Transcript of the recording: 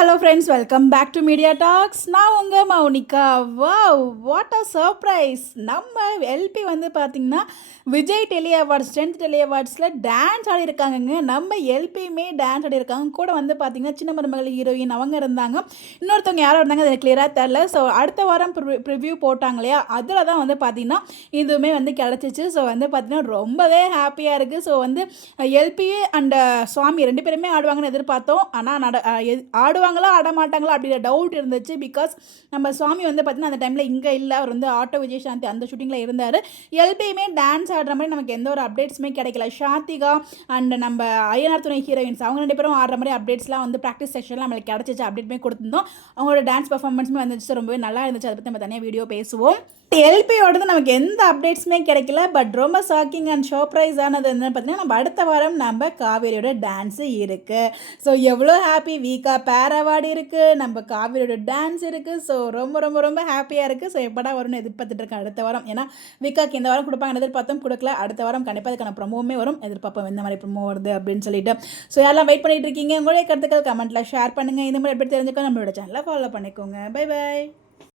hello friends, welcome back to Media Talks. நான் உங்கள் Mounika. Wow, what a surprise! நம்ம LP வந்து பார்த்திங்கன்னா விஜய் டெலி அவார்ட்ஸ் 10th டெலி அவார்ட்ஸில் டான்ஸ் ஆடிருக்காங்கங்க. நம்ம எல்பியுமே டான்ஸ் ஆடிருக்காங்க. கூட வந்து பார்த்திங்கன்னா சின்ன மருமகள் ஹீரோயின் அவங்க இருந்தாங்க. இன்னொருத்தவங்க யாரும் இருந்தாங்க, அது கிளியராக தெரில. ஸோ அடுத்த வாரம் ப்ரிவ்யூ போட்டாங்க இல்லையா, அதில் தான் வந்து பார்த்திங்கன்னா இதுவுமே வந்து கிடச்சிச்சு. ஸோ வந்து பார்த்திங்கன்னா ரொம்பவே ஹாப்பியாக இருக்குது. ஸோ வந்து எல்பி அண்ட் சுவாமி 2 பேருமே ஆடுவாங்கன்னு எதிர்பார்த்தோம். ஆனால் ஆடுவாங்களா ஆடமாட்டாங்களா அப்படிங்கிற டவுட் இருந்துச்சு. பிகாஸ் நம்ம சுவாமி வந்து பார்த்திங்கன்னா அந்த டைமில் இங்கே இல்லை, அவர் வந்து ஆட்டோ விஜயசாந்தி அந்த ஷூட்டிங்கில் இருந்தார். எல்பியுமே டான்ஸ் ஆடுற மாதிரி நமக்கு எந்த ஒரு அப்டேட்ஸுமே கிடைக்கல. ஷாத்திகா அண்ட் நம்ம ஐயனார் துணை ஹீரோயின்ஸ் அவங்க 2 பேரும் ஆடுற மாதிரி அப்டேட்ஸ்லாம் வந்து ப்ராக்டிஸ் செஷன்லாம் நம்மளுக்கு கிடச்சிச்சு, அப்டேட்டுமே கொடுத்துருந்தோம். அவங்களோட டான்ஸ் பர்ஃபார்மன்ஸுமே வந்துச்சு, ரொம்பவே நல்லா இருந்துச்சு. அதை பற்றி நம்ம தனியாக வீடியோ பேசுவோம். எல்பியோடது நமக்கு எந்த அப்டேட்ஸுமே கிடைக்கல. பட் ரொம்ப ஷாக்கிங் அண்ட் சர்ப்ரைஸ் ஆனது என்னன்னு பார்த்தீங்கன்னா, நம்ம அடுத்த வாரம் நம்ம காவேரியோட டான்ஸு இருக்குது. ஸோ எவ்வளோ ஹாப்பி! வீக்கா பேர் அவார்டு இருக்குது, நம்ம காவேரியோட டான்ஸ் இருக்குது. ஸோ ரொம்ப ரொம்ப ரொம்ப ஹாப்பியாக இருக்குது. ஸோ எப்படா வரும்னு எதிர்பார்த்துட்டு இருக்கேன் அடுத்த வாரம். ஏன்னா வீக்காக்கு இந்த வாரம் கொடுப்பாங்க எதிர்பார்த்தோம், கொடுக்கல. அடுத்த வாரம் கண்டிப்பாக அதுக்கான ப்ரமோவுமே வரும், எதிர்பார்ப்போம் எந்த மாதிரி ப்ரமோ வருது அப்படின்னு சொல்லிட்டு. ஸோ யாரெல்லாம் வெயிட் பண்ணிட்டு இருக்கீங்க, உங்களுடைய கருத்துக்கள் கமெண்ட்டில் ஷேர் பண்ணுங்கள். இந்த மாதிரி எப்படி தெரிஞ்சுக்கோ நம்மளோட சேனலை ஃபாலோ பண்ணிக்கோங்க. Bye by.